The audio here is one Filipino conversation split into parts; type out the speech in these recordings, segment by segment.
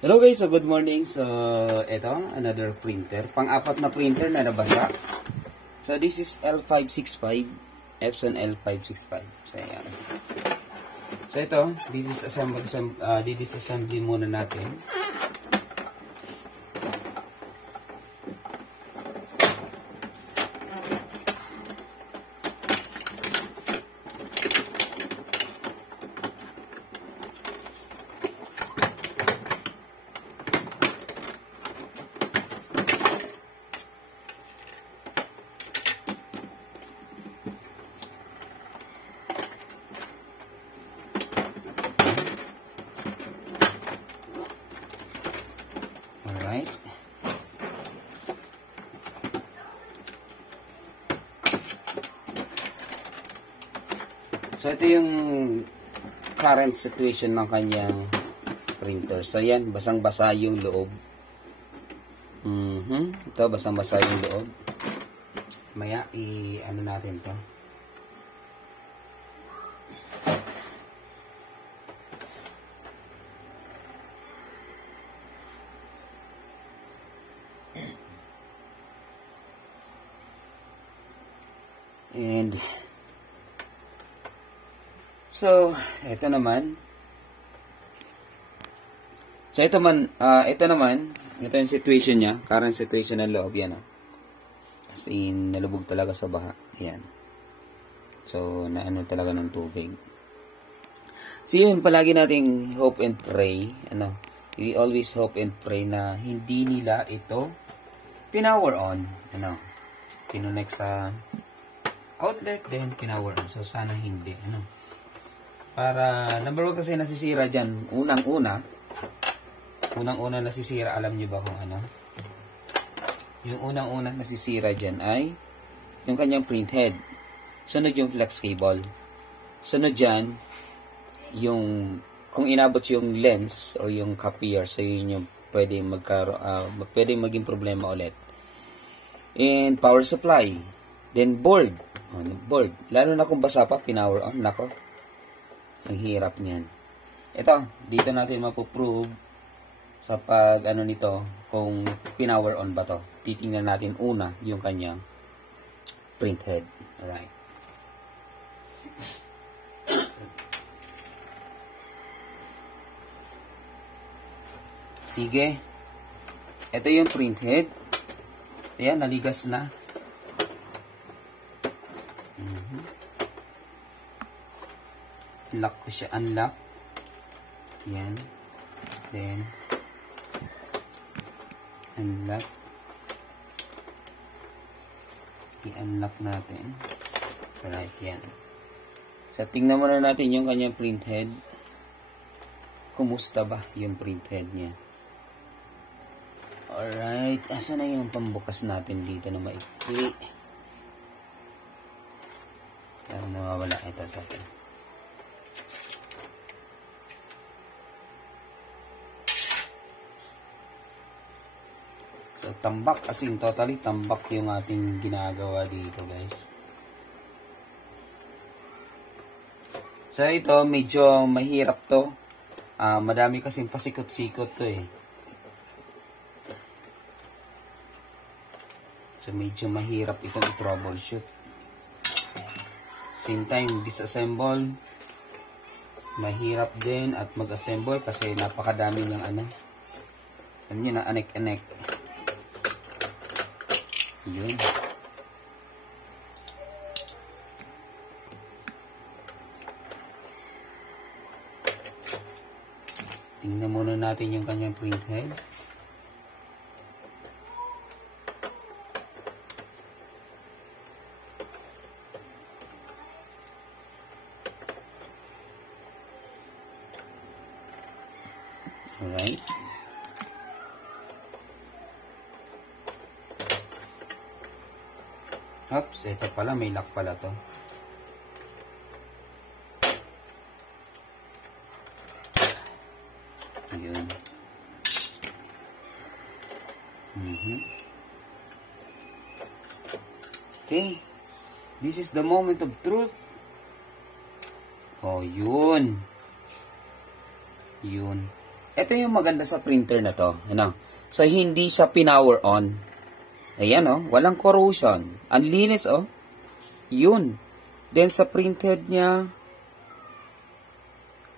Hello guys, so good morning. So, ito, another printer. Pang-apat na printer na nabasa. So, this is L565. Epson L565. So, ayan. So, ito, disassembly muna natin. Alright. So, ito yung current situation ng kanyang printer. So, yan, basang-basa yung loob. Ito, basang-basa yung loob. Maya, ano natin to. And so, ito naman. So, ito yung situation niya, current situation ng loob, yan. As in, nalubog talaga sa baha. Yan. So, naano talaga ng tubig. So, yun, palagi nating hope and pray. We always hope and pray na hindi nila ito pinower on. Pinunext sa outlet, then pinower on. So, sana hindi. Para, number 1 kasi nasisira dyan. Unang-una nasisira, alam nyo ba kung ano? Yung unang-una nasisira dyan ay yung kanyang printhead. Sunod yung flex cable. Sunod dyan, kung inabot yung lens o yung copier, so yun yung pwede maging problema ulit. And power supply. Then board. Board. Lalo na kung basa pa, pinower on. Nako. Ang hirap niyan. Ito, dito natin mapuprove sa nito, kung pinower on ba to. Titingnan natin una yung kanyang printhead. Alright. Sige. Ito yung printhead. Ayan, naligas na. Lock ko siya. Unlock. Yan. Then, unlock. I-unlock natin. Alright, yan. So, tingnan muna natin yung kanyang printhead. Kumusta ba yung printhead niya? Alright. Asa na yung pambukas natin dito na maikli? Parang nawawala. Ito. So, tambak. As in, totally tambak yung ating ginagawa dito, guys. So, ito, medyo mahirap to. Madami kasing pasikot-sikot to eh. So, medyo mahirap itong i-troubleshoot. Same time, disassemble. Mahirap din at mag-assemble kasi napakadami ng ano yun na, anek-anek. Yun. Tingnan muna natin yung kanyang printhead. Alright. Oops, ito pala, may lock pala to. Ayun. Okay. This is the moment of truth. Oh, yun. Yun. ito yung maganda sa printer na to. Ano? So, hindi siya pinower on. Ayan, oh. Walang corrosion. Ang linis, oh. Yun. Then, sa printhead niya,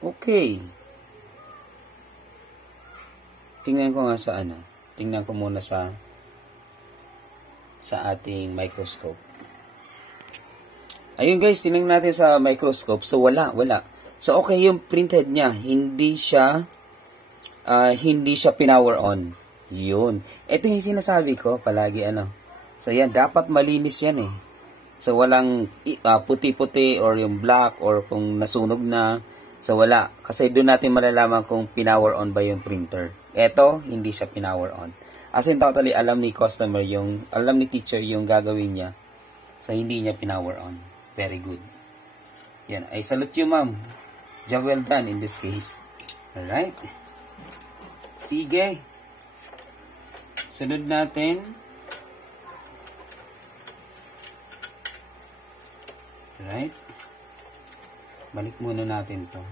okay. Tingnan ko nga sa ano. Tingnan ko muna sa ating microscope. Ayun guys, tingnan natin sa microscope. So, wala. So, okay yung printhead niya. Hindi siya pinower on. Yun. Ito yung sinasabi ko palagi ano. So, yan. Dapat malinis yan eh. So, walang puti-puti or yung black or kung nasunog na. So, wala. Kasi doon natin malalaman kung pinower on ba yung printer. Ito, hindi siya pinower on. As in, totally alam ni customer alam ni teacher yung gagawin niya. So, hindi niya pinower on. Very good. Yan. Ay, salute you, ma'am. Job well done in this case. Alright. Sige. Sunod natin. Right? Balik muna natin to.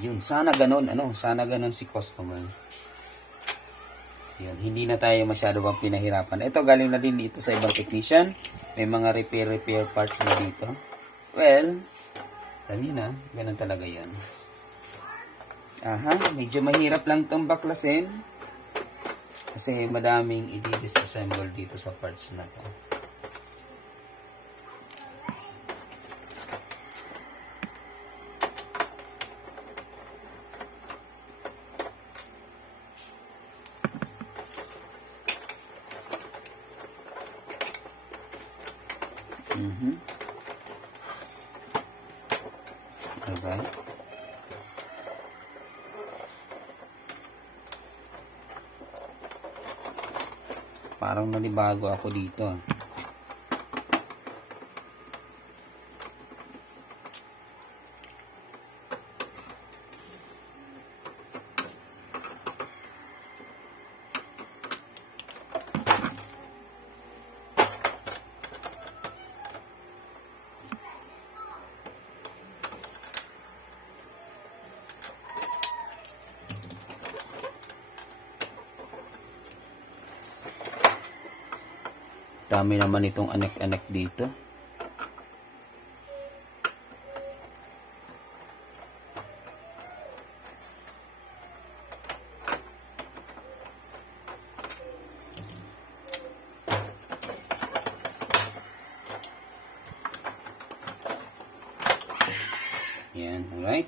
Yun, sana ganun, sana ganun si customer. Yun, hindi na tayo masyado pang pinahirapan. Ito, galing na din dito sa ibang technician. May mga repair parts na dito. Well, alam nyo na, ganun talaga yan. Aha, medyo mahirap lang itong baklasin. Kasi madaming i-disassemble dito sa parts na to. Alright. Parang nanibago ako dito. Dami naman itong anek-anek dito. Yan, alright.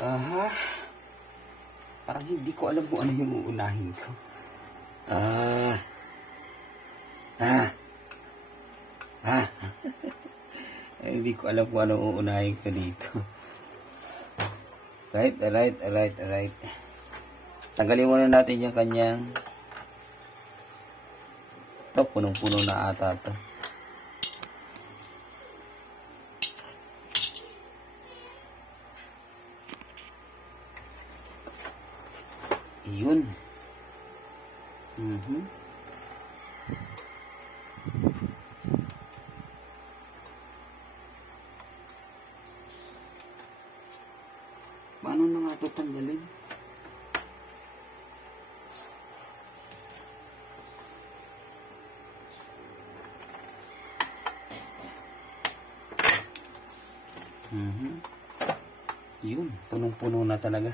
Aha. Parang hindi ko alam kung ano yung uunahin ko. Hindi ko alam kung ano uunahin ko dito. Alright. Tanggalin muna natin yung kanyang. Ito, punong-puno na ata ito. Yun. Paano na nga ito tanggalin? Yun, punong-puno na talaga.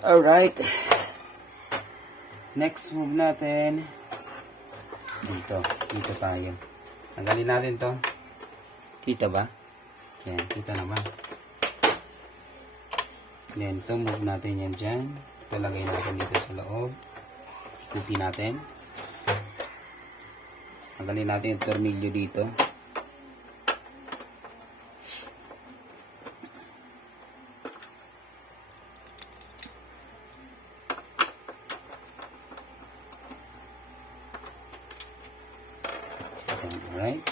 Alright. Next move natin. Dito tayo. Tanggalin natin to. Kita ba? Yan, kita naman. Then, to move natin yan dyan. Talagay natin dito sa loob. Ikuti natin. Tanggalin natin yung tornilyo dito. Alright.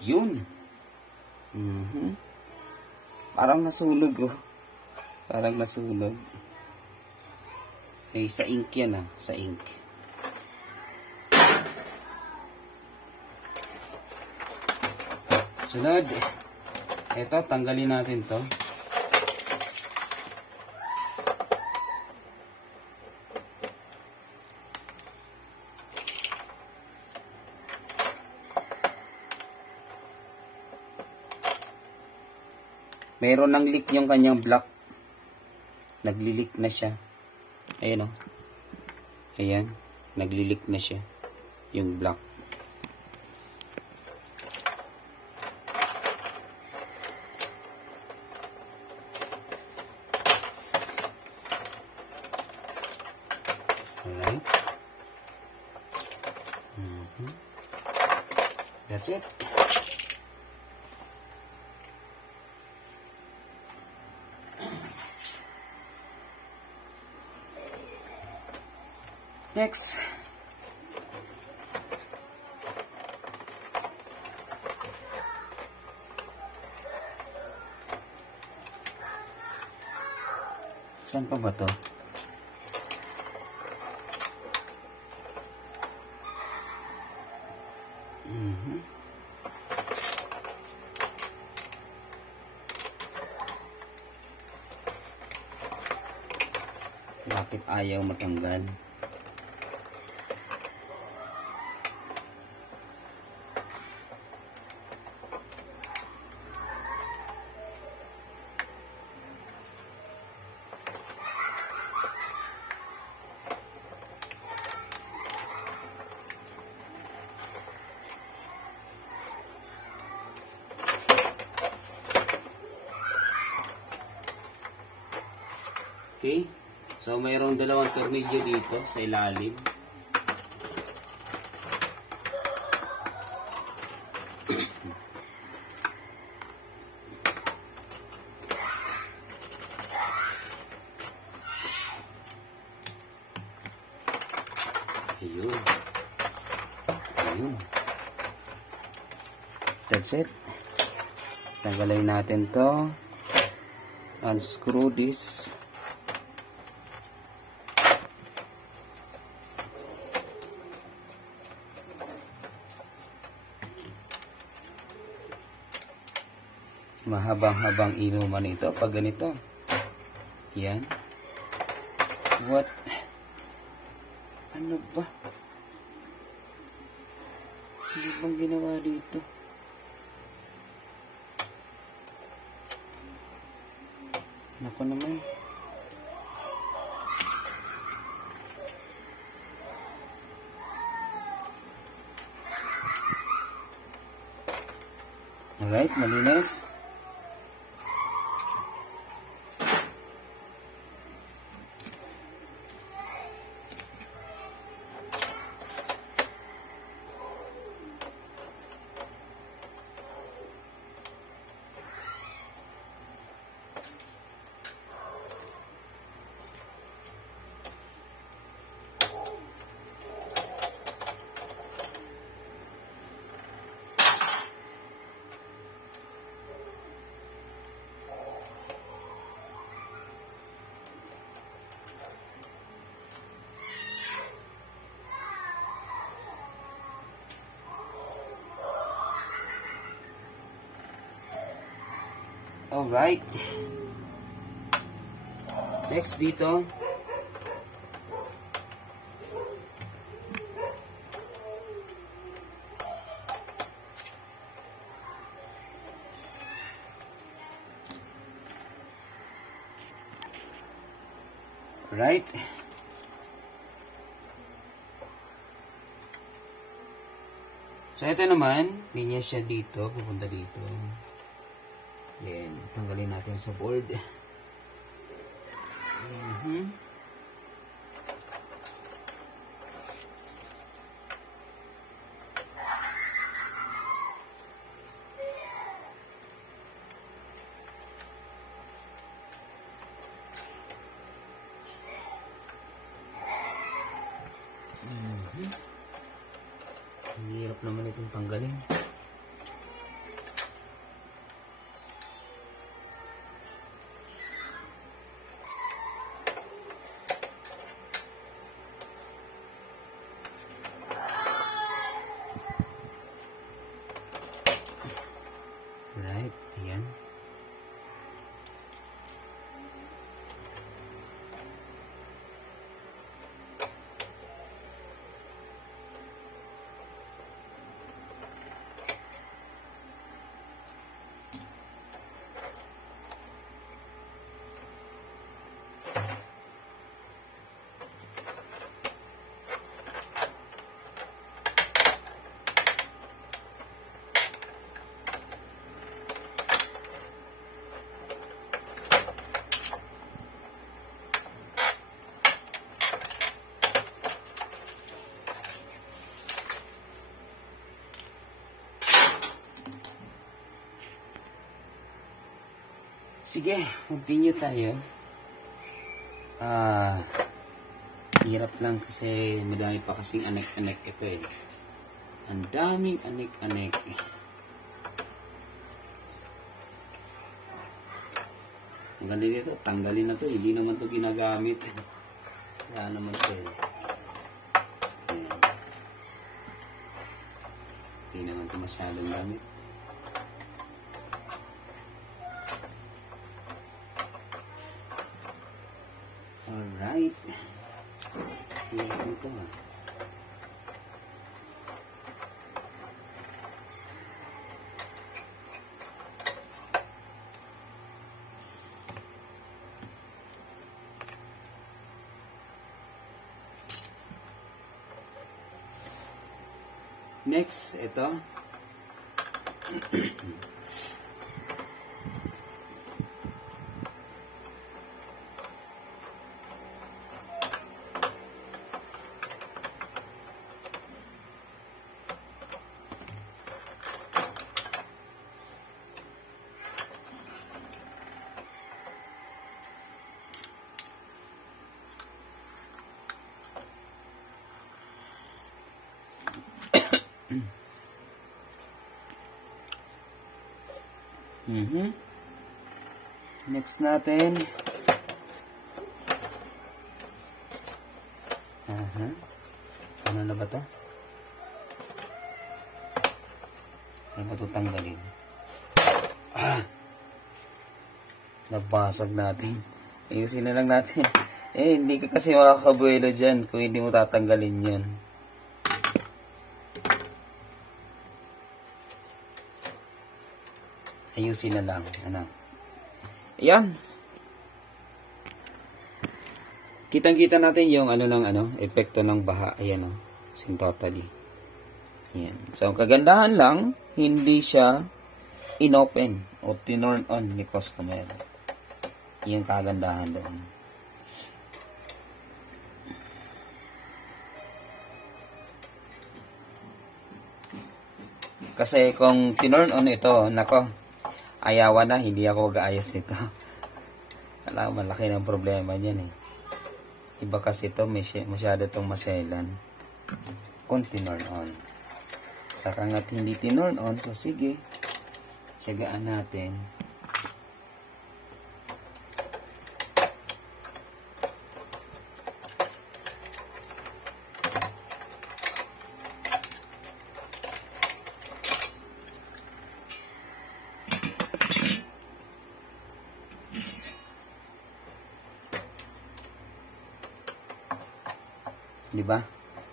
Yun. Parang nasunog oh. Parang nasunog. Eh, sa ink yan ah. Sa ink. Sunod. Ito, tanggalin natin to. Meron ng leak yung kanyang block. Naglilik na siya. Ayan o. Ayan. Naglilik na siya. Yung block. Alright. That's it. Next. Saan pa ba to? Bakit ayaw matanggal? Okay, so mayroong dalawang tornilyo dito sa ilalim. Ayun. Ayun. That's it. Tanggalin natin to. Unscrew this. Mahabang-habang inuman ito pag ganito. Yan. What? Ano ba? Ano bang ginawa dito? Nako naman. Alright, malinis. Alright. Next dito. Alright. So ito naman, linya siya dito, pupunta dito. Then, tanggalin natin sa board. Ang hirap naman itong tanggalin. Right, ayan. Sige, continue tayo. Hirap lang kasi madami pa kasing anek-anek ito eh. Ang daming anek-anek. Ang ganda dito, tanggalin na to. Hindi naman to ginagamit. Wala naman to eh. Ayan. Hindi naman to masyadong gamit. Alright. Hirap nito ha. Next, ito. Next natin. Ano na ba to? Ano ba ito tanggalin? Nabasag natin. Ayusin na lang natin. Hindi ka kasi makakabuelo dyan kung hindi mo tatanggalin yun. Ayusin na lang. Ano? Ayan. Kitang-kita natin yung epekto ng baha. Ayan o. Sin totally. Ayan. So, ang kagandahan lang, hindi siya inopen o tinurn on ni customer. Yung kagandahan doon. Kasi kung tinurn on ito, nako, ayawan na, hindi ako mag-aayos nito. Alam, malaki ng problema niyan eh. Iba kasi ito, masyado itong maselan. Kung tinurn on. Saka nga't hindi tinurn on, so sige, tiyagaan natin. Diba?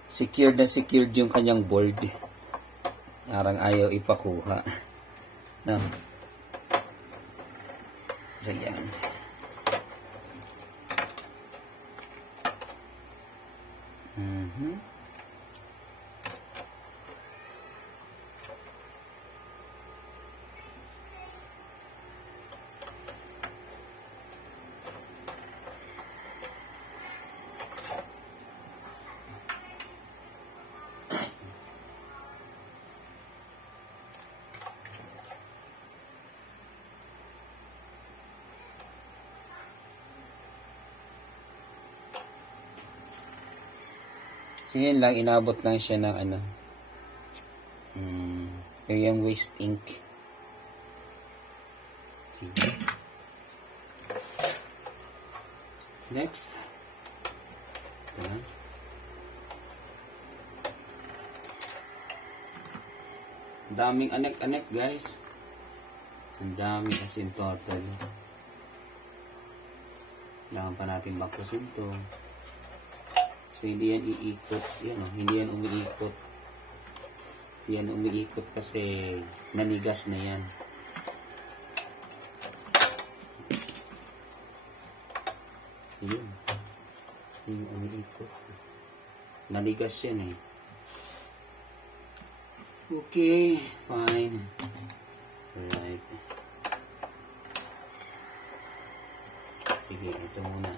Secured na secured yung kanyang board. Parang ayaw ipakuha. No? So, yan. So yun lang, inabot lang siya ng ano, yung waste ink. Sige. Next. Ito na. Daming anek-anek guys. Ang dami kasi in total. Kailangan pa natin bakusin to. So, hindi yan iikot. Yan o, hindi yan umiikot. Hindi yan umiikot kasi nanigas na yan. Yun. Hindi umiikot. Nanigas yan eh. Okay, fine. Alright. Sige, ito muna.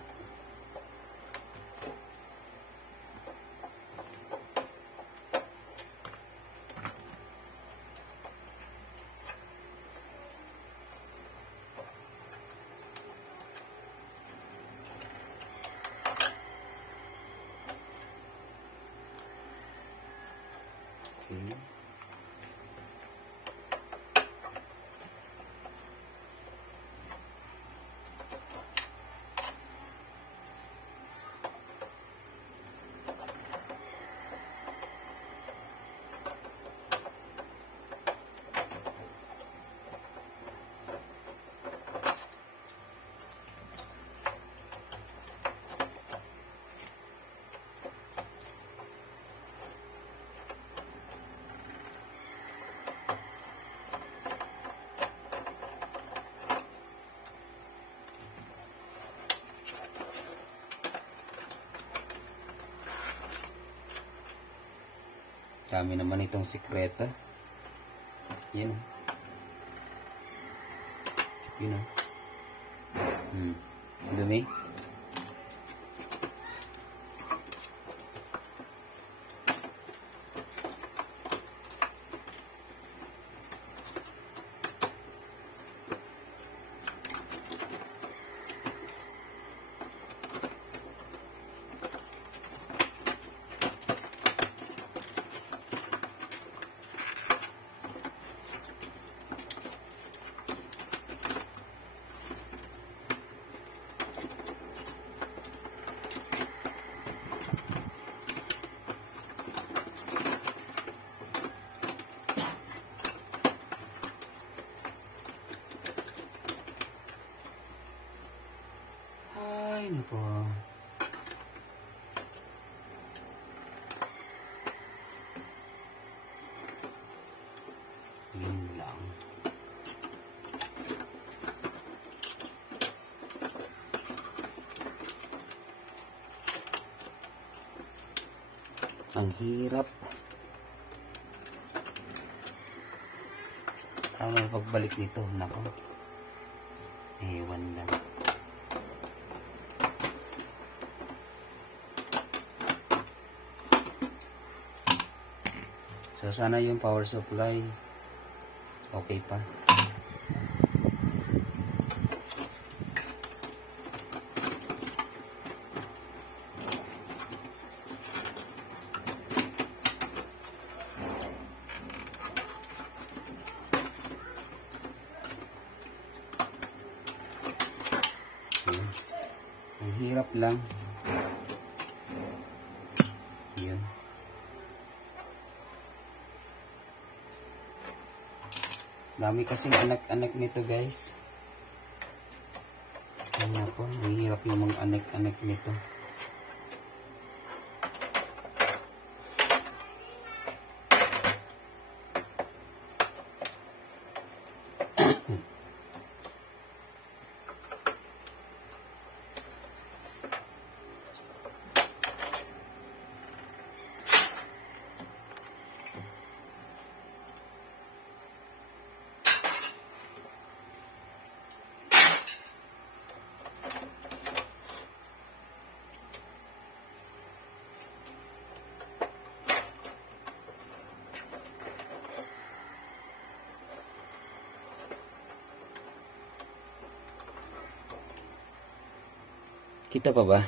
Okay. Dami naman itong sikreto. Yan o. Yun o. Dumi. Ay, nako. Yun lang. Ang hirap. Tama pagbalik nito. Nako. Ewan lang. So, sana yung power supply okay pa. Ang hirap lang. Yun. Dami kasing anak-anak nito guys. Ano po, ang hirap yung mga anak-anak nito. Kita pa ba?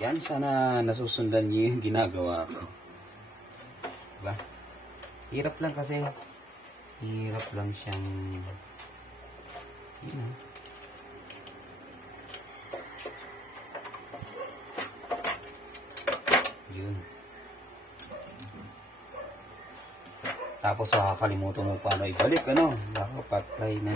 Yan, sana nasusundan niyo yung ginagawa ko. Diba? Hirap lang kasi. Hirap lang siyang... Yun, Yun. Tapos kakalimutan mo paano ibalik, ano? Baka patay na.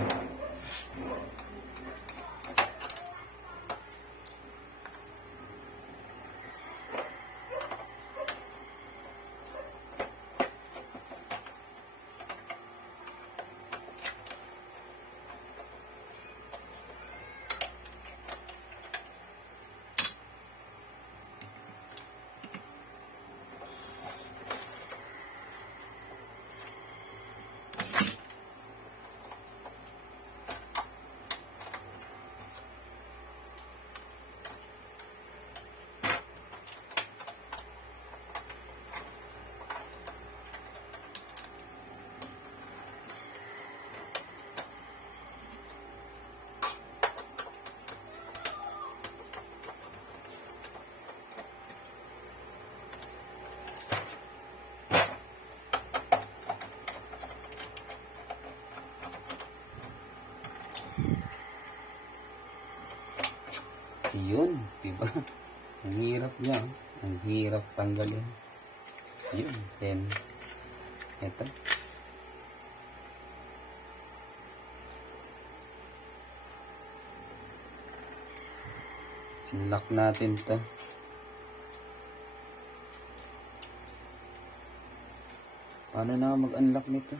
Yun, diba? Ang hirap niya. Ang hirap tanggalin. Yun, then, eto. Unlock natin to. Paano na mag-unlock nito?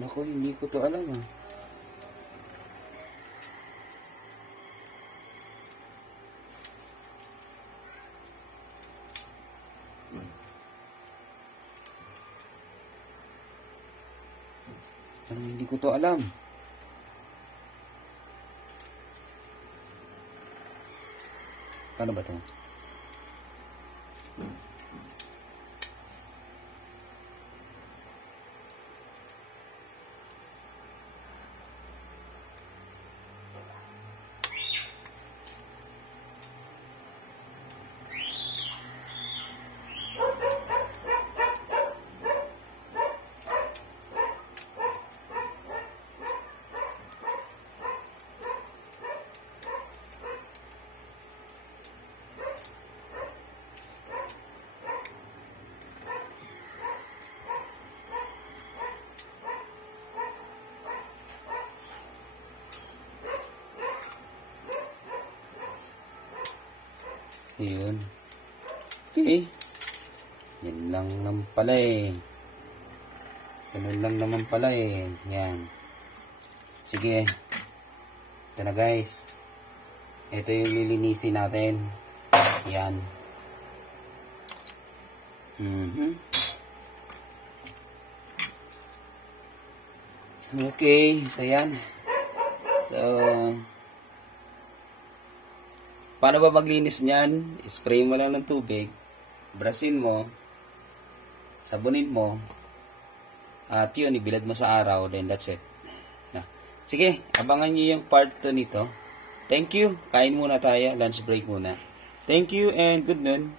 Naku, hindi ko to alam ah. Parang hindi ko to alam. Paano ba to? Ayun. Okay. Yan lang naman pala eh. Ganun lang naman pala eh. Yan. Sige. Ito na guys. Ito yung lilinisin natin. Yan. Okay. So yan. So... Paano ba maglinis niyan? Spray mo lang ng tubig, brasin mo, sabunin mo, at yun, ibilad mo sa araw, then that's it. Sige, abangan nyo yung part 2 nito. Thank you. Kain muna tayo, lunch break muna. Thank you and good noon.